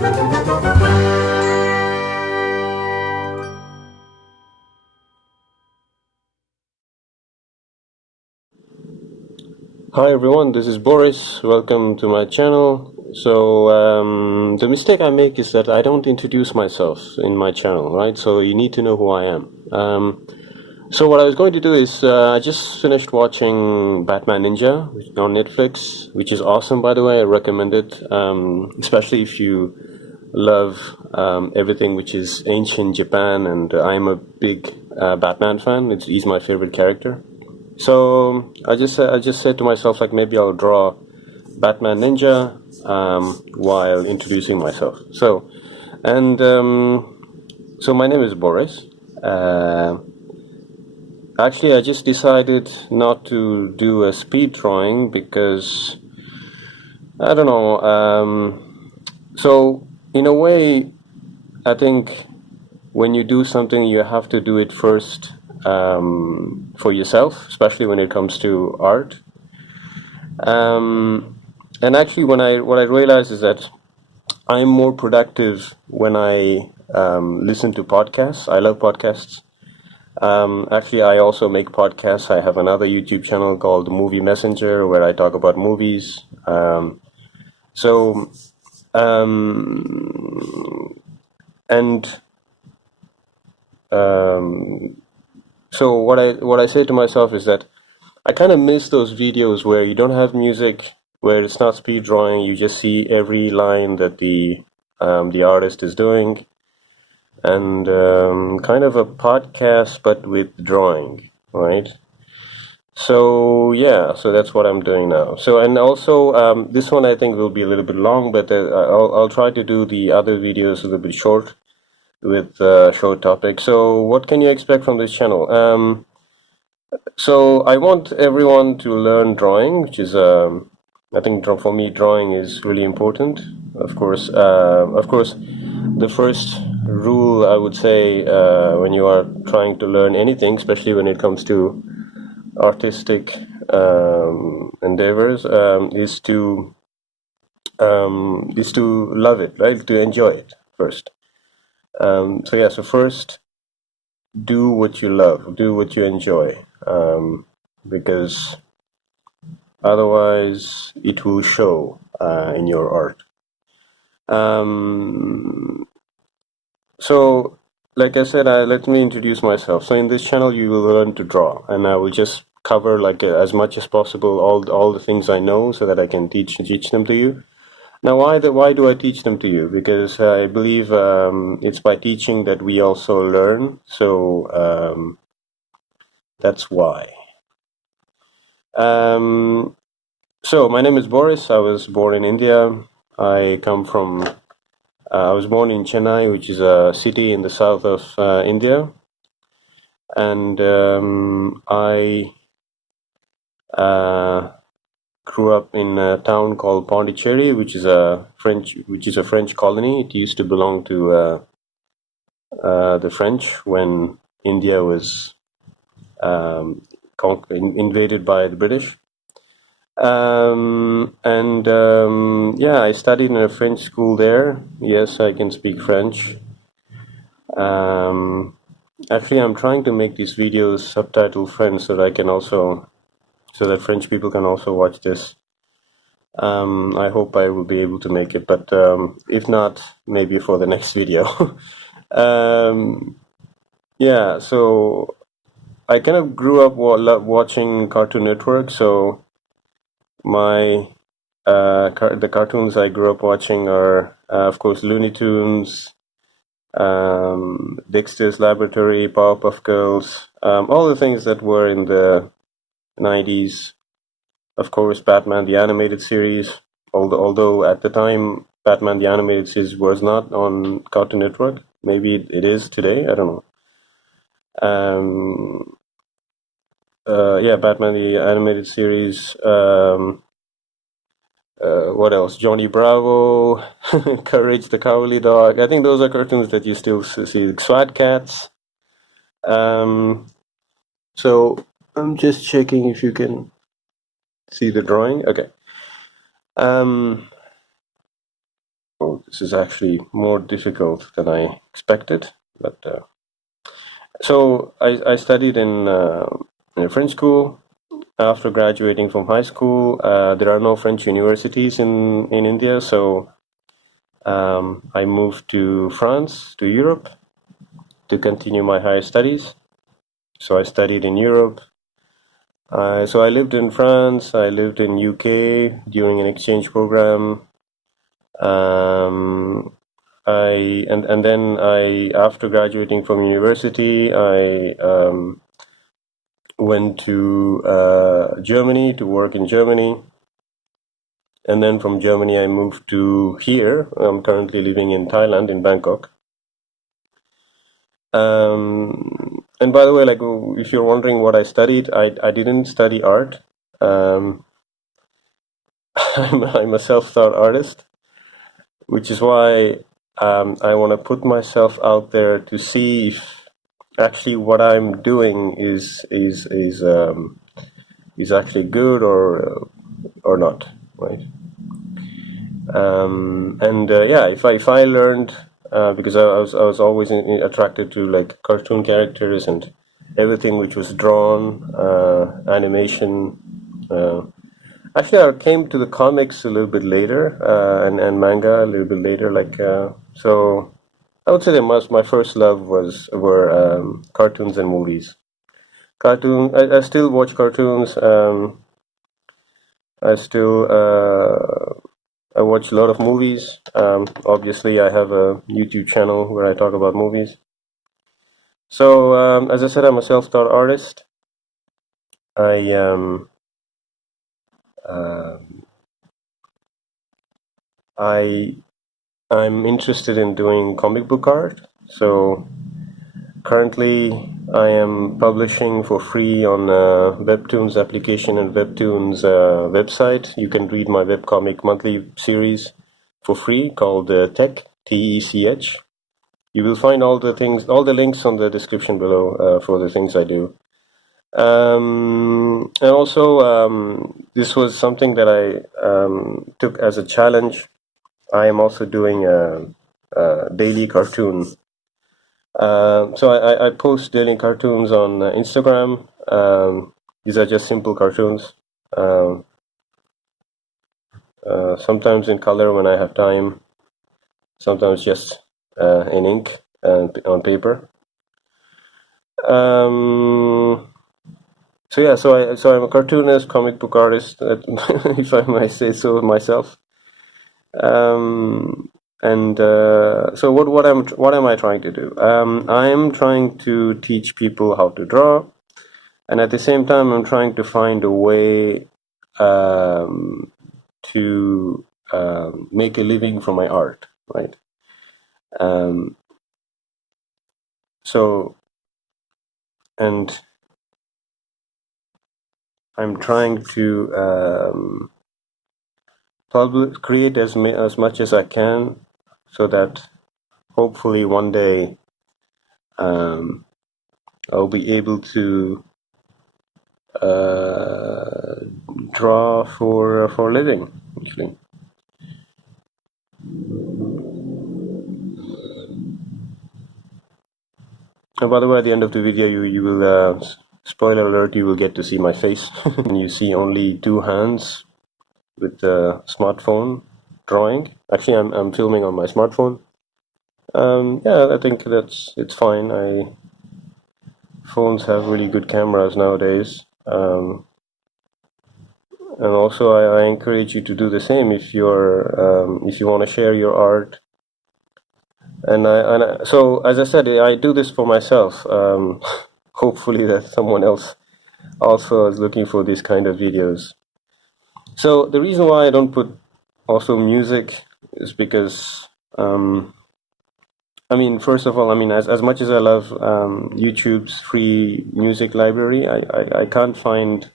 Hi everyone, this is Boris. Welcome to my channel. The mistake I make is that I don't introduce myself in my channel, right? So you need to know who I am. So what I was going to do is I just finished watching Batman Ninja on Netflix, which is awesome, by the way. I recommend it, especially if you love everything which is ancient Japan, and I'm a big Batman fan. He's my favorite character. So I just said to myself, like, maybe I'll draw Batman Ninja while introducing myself. So my name is Boris. Uh, Actually, I just decided not to do a speed drawing because I don't know. So in a way, I think when you do something, you have to do it first for yourself, especially when it comes to art. And actually, what I realized is that I'm more productive when I listen to podcasts. I love podcasts. Actually, I also make podcasts. I have another YouTube channel called Movie Messenger where I talk about movies. So, and so what I say to myself is that I kind of miss those videos where you don't have music, where it's not speed drawing. You just see every line that the artist is doing, and kind of a podcast but with drawing, right? So yeah, so that's what I'm doing now. So and also this one I think will be a little bit long, but I'll try to do the other videos a little bit short with short topics. So what can you expect from this channel? So I want everyone to learn drawing, which is I think for me drawing is really important. Of course, the first rule I would say when you are trying to learn anything, especially when it comes to artistic endeavors, is to love it, right? To enjoy it first. So first do what you love, do what you enjoy, because otherwise it will show in your art. Um, so, like I said, let me introduce myself. So in this channel, you will learn to draw, and I will just cover like as much as possible all the things I know, so that I can teach them to you. Now, why do I teach them to you? Because I believe it's by teaching that we also learn. So that's why. Um, so my name is Boris. I was born in India. I was born in Chennai, which is a city in the south of India, and I grew up in a town called Pondicherry, which is a French colony. It used to belong to the French when India was invaded by the British. Yeah, I studied in a French school there. Yes, I can speak French. Actually, I'm trying to make these videos subtitle French so that French people can also watch this. I hope I will be able to make it, but if not, maybe for the next video. Yeah, so I kind of grew up watching Cartoon Network, so my the cartoons I grew up watching are, of course, Looney Tunes, Dexter's Laboratory, Powerpuff Girls, all the things that were in the 90s. Of course, Batman the Animated Series, although at the time Batman the Animated Series was not on Cartoon Network. Maybe it is today, I don't know. Yeah, Batman the Animated Series. What else? Johnny Bravo, Courage the Cowardly Dog. I think those are cartoons that you still see. SWAT Cats. So I'm just checking if you can see the drawing. Okay. oh, this is actually more difficult than I expected. But so I studied in a French school. After graduating from high school, there are no French universities in India, so I moved to France, to Europe, to continue my higher studies. So I studied in Europe. So I lived in France, I lived in UK during an exchange program. And then after graduating from university, I went to Germany to work in Germany. And then from Germany, I moved to here. I'm currently living in Thailand, in Bangkok. And by the way, like, if you're wondering what I studied, I didn't study art. I'm a self-taught artist, which is why I want to put myself out there to see if actually what I'm doing is actually good or not, right? Yeah, if I learned because I was always attracted to like cartoon characters and everything which was drawn, animation. Actually, I came to the comics a little bit later, and manga a little bit later. So, I would say that my first love were cartoons and movies. I still watch cartoons. I still I watch a lot of movies. Obviously, I have a YouTube channel where I talk about movies. So, as I said, I'm a self-taught artist. I I I'm interested in doing comic book art. So currently, I am publishing for free on Webtoons application and Webtoons website. You can read my webcomic monthly series for free called Tech. You will find all the links on the description below for the things I do. And also, this was something that I took as a challenge. I am also doing a daily cartoon. So I post daily cartoons on Instagram. These are just simple cartoons. Sometimes in color when I have time. Sometimes just in ink and on paper. So yeah, so I'm a cartoonist, comic book artist, if I may say so myself. So what am I trying to do? I'm trying to teach people how to draw, and at the same time, I'm trying to find a way to make a living from my art, right? So, and I'm trying to create as much as I can, so that hopefully one day I'll be able to draw for a living, actually. And by the way, at the end of the video, you will spoiler alert, you will get to see my face, and you see only two hands with the smartphone drawing. Actually, I'm filming on my smartphone. Yeah, I think it's fine. Phones have really good cameras nowadays. And also, I encourage you to do the same if you want to share your art. So, as I said, I do this for myself. Hopefully, that someone else also is looking for these kind of videos. So the reason why I don't put also music is because, I mean, first of all, I mean, as much as I love YouTube's free music library, I can't find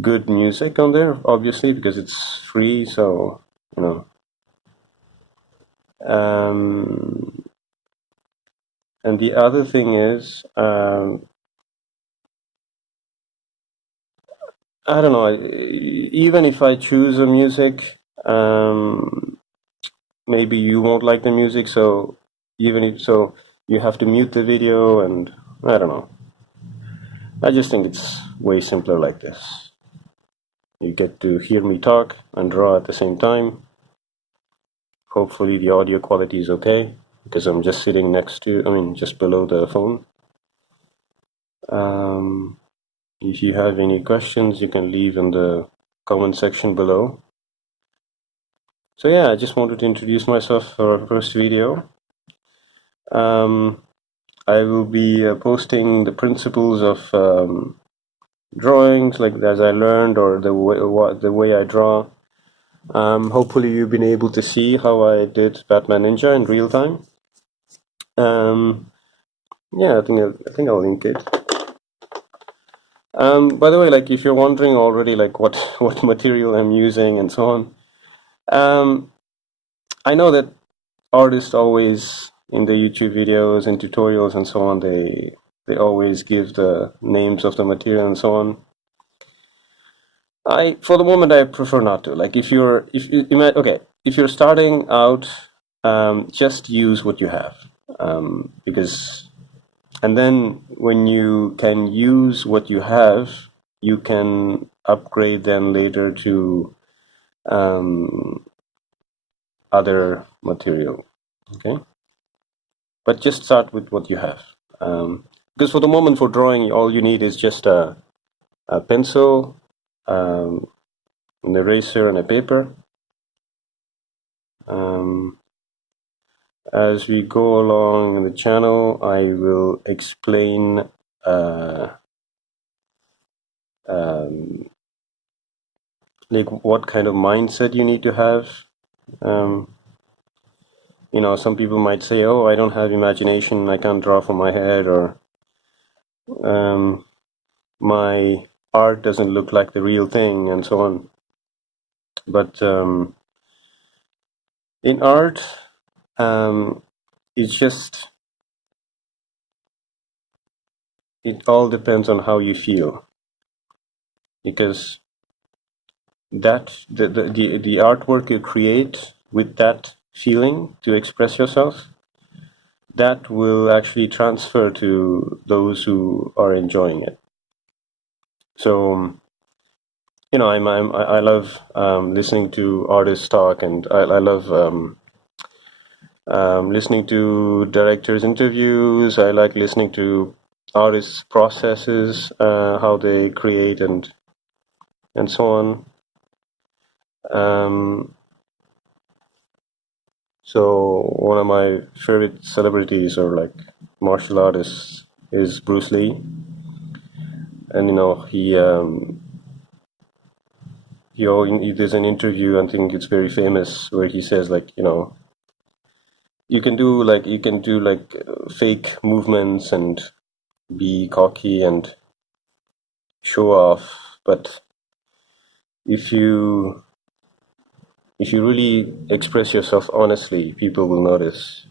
good music on there, obviously, because it's free. So, you know. And the other thing is, I don't know, even if I choose a music, maybe you won't like the music, so you have to mute the video, and I don't know. I just think it's way simpler like this. You get to hear me talk and draw at the same time. Hopefully the audio quality is okay, because I'm just sitting just below the phone. If you have any questions, you can leave in the comment section below. So yeah, I just wanted to introduce myself for our first video. I will be posting the principles of drawings, like as I learned, or the way I draw. Hopefully you've been able to see how I did Batman Ninja in real time. Yeah, I think I'll link it. By the way, like if you're wondering already, like what material I'm using and so on, I know that artists always in the YouTube videos and tutorials and so on, they always give the names of the material and so on. For the moment, I prefer not to. Like if you're starting out, just use what you have, and then when you can use what you have, you can upgrade then later to other material. Okay, but just start with what you have, because for the moment, for drawing, all you need is just a pencil, an eraser, and a paper. As we go along in the channel, I will explain like what kind of mindset you need to have. Some people might say, "Oh, I don't have imagination. I can't draw from my head," or "My art doesn't look like the real thing," and so on. But in art, it's just it all depends on how you feel, because that the artwork you create with that feeling to express yourself, that will actually transfer to those who are enjoying it. So I love listening to artists talk, and I love listening to directors' interviews. I like listening to artists' processes, how they create and so on. So one of my favorite celebrities or like martial artists is Bruce Lee, and there's an interview, I think it's very famous, where he says like you can do fake movements and be cocky and show off, but if you really express yourself honestly, people will notice.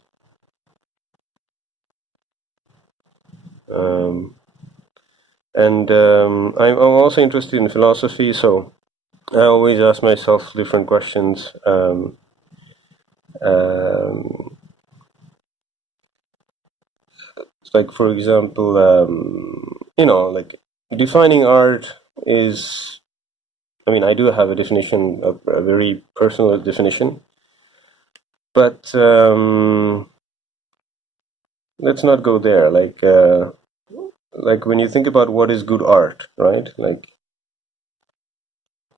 I'm also interested in philosophy, so I always ask myself different questions. Like for example, like defining art is. I mean, I do have a definition, a very personal definition, but let's not go there. Like when you think about what is good art, right? Like,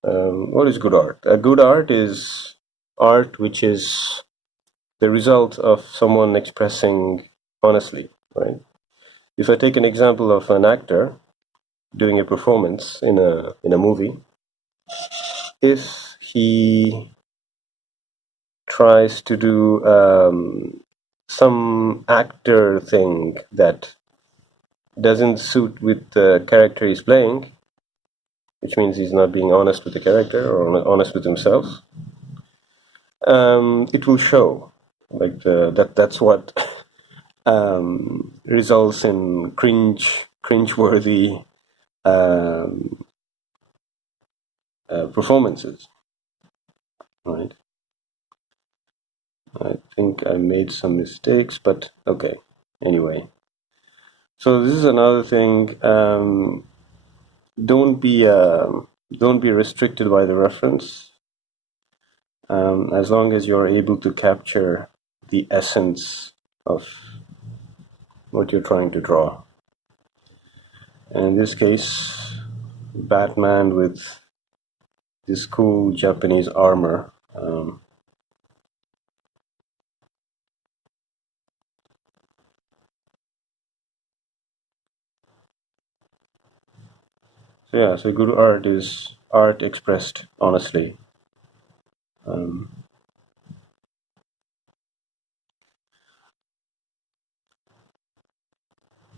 what is good art? A good art is art which is the result of someone expressing honestly, right? If I take an example of an actor doing a performance in a movie, if he tries to do some actor thing that doesn't suit with the character he's playing, which means he's not being honest with the character or honest with himself, it will show. Like that's what results in cringe-worthy performances, right? think I made some mistakes, but okay. Anyway, so this is another thing. Don't be don't be restricted by the reference. As long as you're able to capture the essence of what you're trying to draw. And in this case, Batman with this cool Japanese armor. So yeah, so good art is art expressed honestly.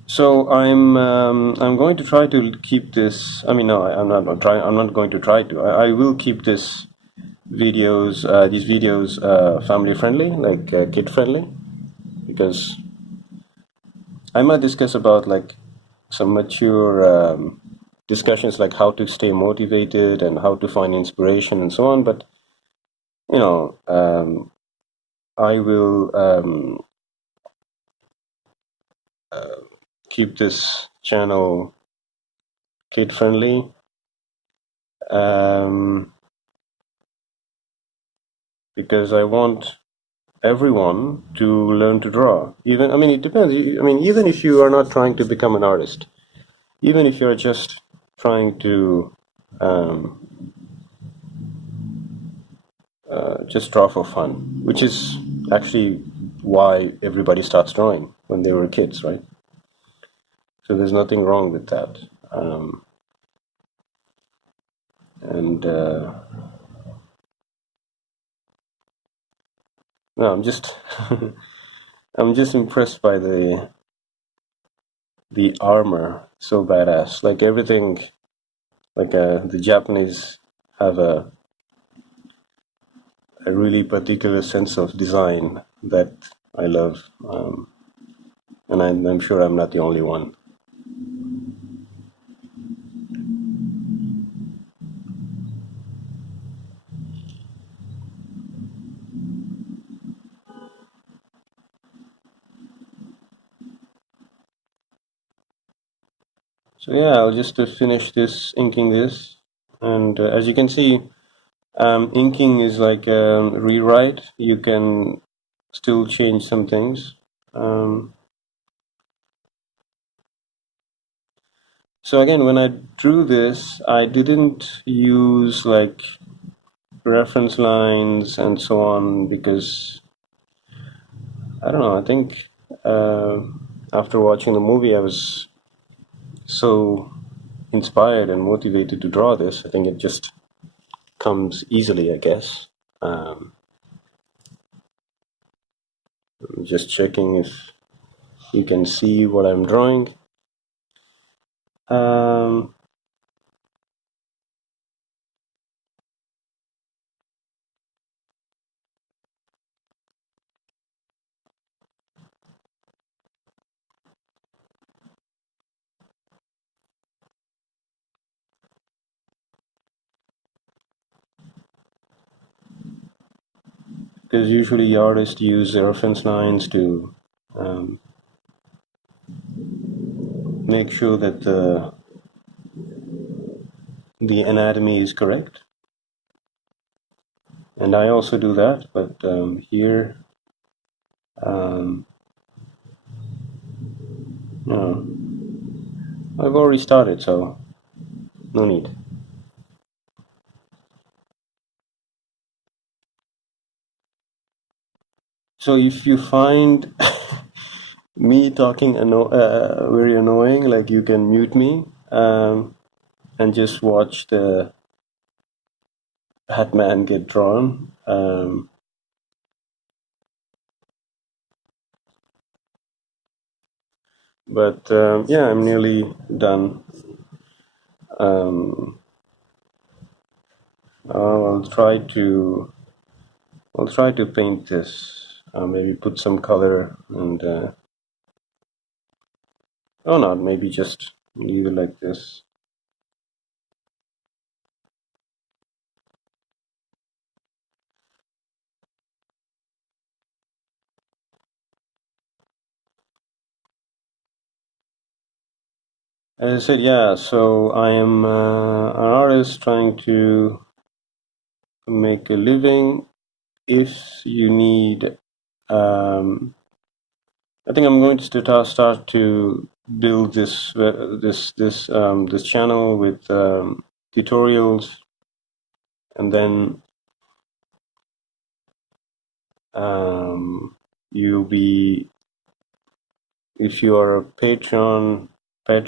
So I'm going to try to keep this. I mean, no, I'm not trying. I'm not going to try to. I will keep these videos family friendly, like kid friendly, because I might discuss about like some mature discussions, like how to stay motivated and how to find inspiration and so on. But you know, I will keep this channel kid friendly. Because I want everyone to learn to draw. Even, I mean, it depends. I mean, even if you are not trying to become an artist, even if you're just trying to just draw for fun, which is actually why everybody starts drawing when they were kids, right? So there's nothing wrong with that. And no, I'm just I'm just impressed by the armor, so badass. Like everything, like the Japanese have a really particular sense of design that I love, and I'm sure I'm not the only one. So yeah, I'll just finish this inking this, and as you can see, inking is like a rewrite. You can still change some things. So again, when I drew this, I didn't use like reference lines and so on because I don't know. I think uh, after watching the movie, I was so inspired and motivated to draw this. I think it just comes easily, I guess. Um, I'm just checking if you can see what I'm drawing. Um, because usually artists use reference lines to um, make sure that the anatomy is correct. And I also do that, but here, um, you know, I've already started, so no need. So if you find me talking very annoying, like you can mute me and just watch the Batman get drawn. But yeah, I'm nearly done. Um, I'll try to paint this. Maybe put some color and or not. Maybe just leave it like this. As I said, yeah, so I am an artist trying to make a living. If you need, I think I'm going to start to build this channel with tutorials, and then you'll be, if you are a Patreon, no,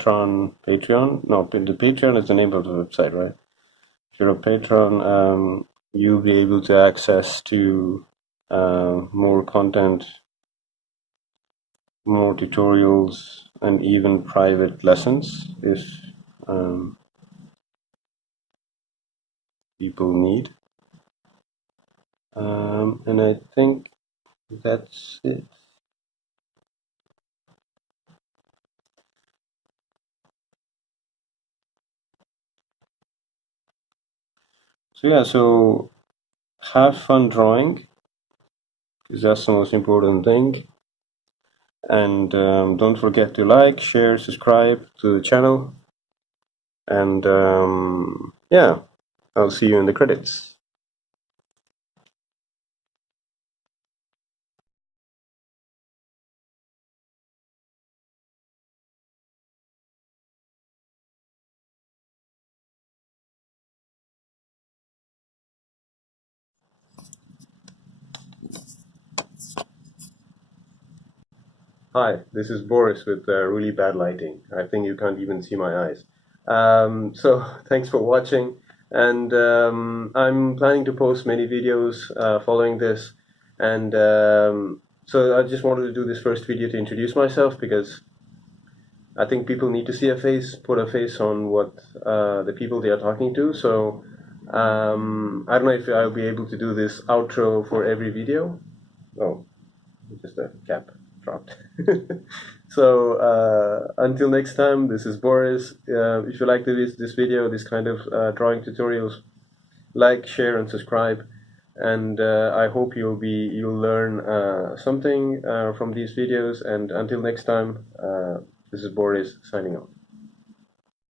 the Patreon is the name of the website, right? If you're a patron, you'll be able to access to more content, more tutorials, and even private lessons if um, people need. And I think that's it. So yeah, so have fun drawing, because that's the most important thing. And don't forget to like, share, subscribe to the channel. And yeah, I'll see you in the credits. Hi, this is Boris with really bad lighting. I think you can't even see my eyes. So thanks for watching, and I'm planning to post many videos following this. And so I just wanted to do this first video to introduce myself, because I think people need to see a face, put a face on what the people they are talking to. So I don't know if I'll be able to do this outro for every video. Oh, just a cap dropped. So until next time, this is Boris. If you like this video, this kind of drawing tutorials, like, share, and subscribe. And I hope you'll learn something from these videos. And until next time, this is Boris signing off.